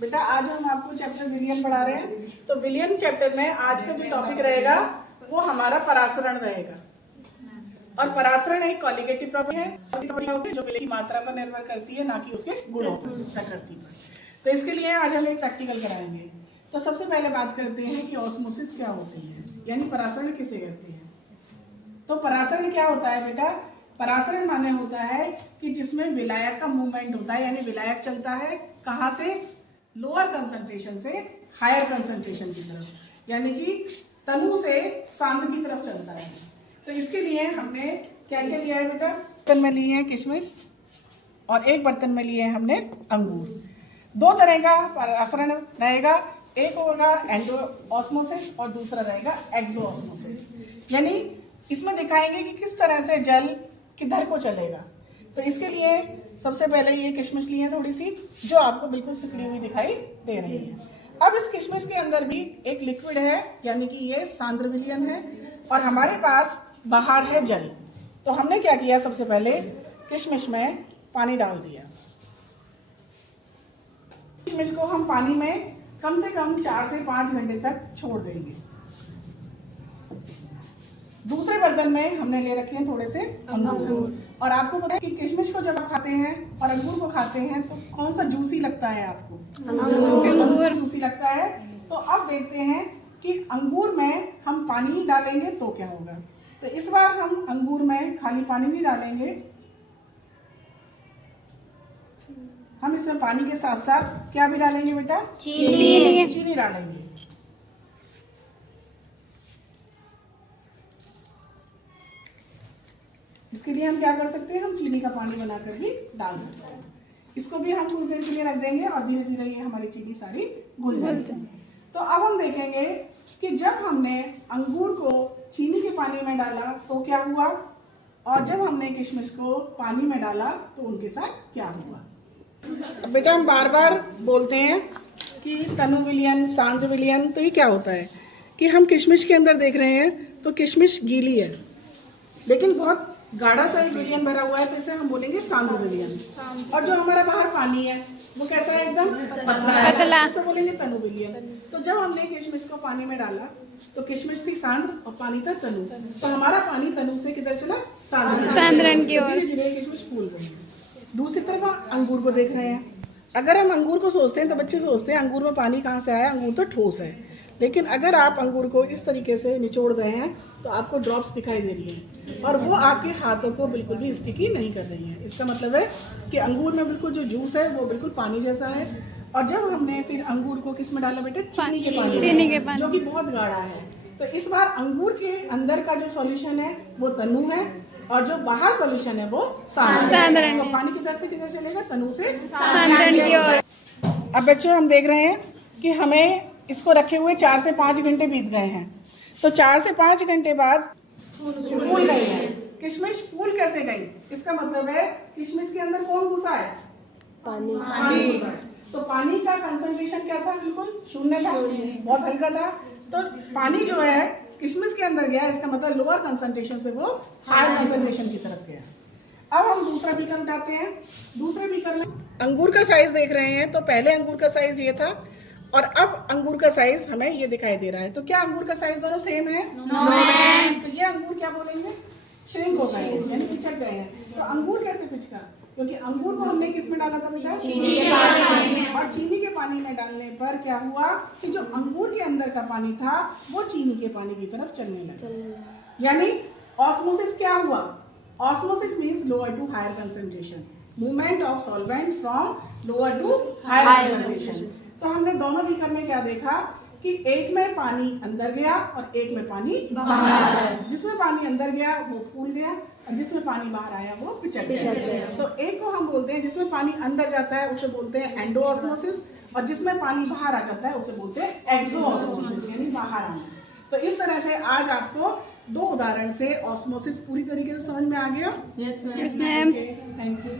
बेटा आज हम आपको चैप्टर विलयन पढ़ा रहे हैं। तो विलयन चैप्टर में आज का जो टॉपिक रहेगा वो हमारा परासरण रहेगा। और परासरण एक कॉलिगेटिव प्रॉपर्टी है जो विलय की मात्रा पर निर्भर करती है, ना कि उसके गुणों पर, प्रकृति पर। तो इसके लिए आज हम एक प्रैक्टिकल कराएंगे। तो सबसे पहले बात करते हैं कि ऑस्मोसिस क्या होती है, यानी परासरण किसे कहते हैं। तो परासरण क्या होता है बेटा? परासरण माने होता है कि जिसमें विलायक का मूवमेंट होता है, यानी विलायक चलता है कहाँ से? लोअर कंसंट्रेशन से हायर कंसंट्रेशन की तरफ, यानी कि तनु से सांद्र की तरफ चलता है। तो इसके लिए हमने क्या क्या लिया है बेटा? बर्तन में लिए हैं किशमिश और एक बर्तन में लिए हैं हमने अंगूर। दो तरह का परासरण रहेगा, एक होगा एंडोऑस्मोसिस और दूसरा रहेगा एक्सोऑस्मोसिस। यानी इसमें दिखाएंगे कि किस तरह से जल किधर को चलेगा। तो इसके लिए सबसे पहले ये किशमिश ली है थोड़ी सी, जो आपको बिल्कुल सिकुड़ी हुई दिखाई दे रही है। अब इस किशमिश के अंदर भी एक लिक्विड है, यानी कि ये सांद्र विलयन है, और हमारे पास बाहर है जल। तो हमने क्या किया, सबसे पहले किशमिश में पानी डाल दिया। किशमिश को हम पानी में कम से कम 4 से 5 घंटे तक छोड़ देंगे। दूसरे बर्तन में हमने ले रखे हैं थोड़े से अंगूर। और आपको पता है कि किशमिश को जब आप खाते हैं और अंगूर को खाते हैं तो कौन सा जूसी लगता है आपको? अंगूर जूसी लगता है। तो अब देखते हैं कि अंगूर में हम पानी डालेंगे तो क्या होगा। तो इस बार हम अंगूर में खाली पानी नहीं डालेंगे, हम इसमें पानी के साथ साथ क्या भी डालेंगे बेटा? चीनी डालेंगे। इसके लिए हम क्या कर सकते हैं, हम चीनी का पानी बनाकर भी डाल सकते हैं। इसको भी हम कुछ देर के लिए रख देंगे और धीरे धीरे ये हमारी चीनी सारी घुल जाएगी। तो अब हम देखेंगे कि जब हमने अंगूर को चीनी के पानी में डाला तो क्या हुआ, और जब हमने किशमिश को पानी में डाला तो उनके साथ क्या हुआ। बेटा हम बार बार बोलते हैं कि तनु विलयन, सांद्र विलयन। तो ये क्या होता है कि हम किशमिश के अंदर देख रहे हैं तो किशमिश गीली है, लेकिन बहुत गाढ़ा सा एक विलयन भरा हुआ है, तो इसे हम बोलेंगे सांद्र विलयन। और जो हमारा बाहर पानी है वो कैसा है? एकदम पतला है, उसे बोलेंगे तनु विलयन। तो जब हमने किशमिश को पानी में डाला तो किशमिश थी सांद्र और पानी था तनु। तो हमारा पानी तनु से किधर चला? सांद्रण की ओर। धीरे धीरे किशमिश फूल गई। दूसरी तरफ हम अंगूर को देख रहे हैं। अगर हम अंगूर को सोचते हैं तो बच्चे सोचते हैं अंगूर में पानी कहाँ से आया, अंगूर तो ठोस है। लेकिन अगर आप अंगूर को इस तरीके से निचोड़ रहे हैं तो आपको ड्रॉप्स दिखाई दे रही हैं, और वो आपके हाथों को बिल्कुल भी स्टिकी नहीं कर रही हैं। इसका मतलब है कि अंगूर में बिल्कुल जो जूस है वो बिल्कुल पानी जैसा है। और जब हमने फिर अंगूर को किस में डाला बेटे? चीनी के पानी, जो कि बहुत गाढ़ा है। तो इस बार अंगूर के अंदर का जो सॉल्यूशन है वो तनु है, और जो बाहर सॉल्यूशन है वो सांद्रण। तो पानी किधर से किधर चलेगा? तनु से सांद्रण की ओर। अब बच्चों हम देख रहे हैं कि हमें इसको रखे हुए 4 से 5 घंटे बीत गए हैं। तो 4 से 5 घंटे बाद फूल गई है। किशमिश फूल कैसे गई? इसका मतलब है किशमिश के अंदर कौन घुसा है? पानी घुसा है। तो पानी का कंसंट्रेशन क्या था? बिल्कुल शून्य था, बहुत हल्का था। तो पानी जो है किशमिश के अंदर गया, इसका मतलब लोअर कंसंट्रेशन से वो हायर कंसंट्रेशन की तरफ गया। अब हम दूसरा बीकर उठाते हैं। दूसरे बीकर में अंगूर का साइज देख रहे हैं। तो पहले अंगूर का साइज ये था और अब अंगूर का साइज हमें ये दिखाई दे रहा है। तो क्या अंगूर का साइज दोनों सेम है? तो ये अंगूर क्या बोलेंगे? श्रिंक हो गए, यानी पिचक गए हैं। तो अंगूर कैसे पिचका? क्योंकि अंगूर को हमने किस में डाला था बेटा? चीनी के पानी में। और चीनी के पानी में डालने पर क्या हुआ कि जो अंगूर के अंदर का पानी था वो चीनी के पानी की तरफ चलने लगा। यानी ऑस्मोसिस क्या हुआ? Osmosis means lower to higher concentration, movement of solvent from lower to higher concentration. तो हमने दोनों बीकर में क्या देखा कि एक में पानी अंदर गया और एक में पानी बाहर आया। जिसमें पानी अंदर गया वो फूल गया और जिसमें पानी बाहर आया वो पिचक गया। तो एक को हम बोलते हैं जिसमें पानी अंदर जाता है उसे बोलते हैं एंडोऑस्मोसिस, और जिसमें पानी बाहर आ जाता है उसे बोलते हैं एक्सोऑस्मोसिस, यानी बाहर आना। तो इस तरह से आज आपको 2 उदाहरण से ऑस्मोसिस पूरी तरीके से समझ में आ गया। Yes ma'am. Thank you.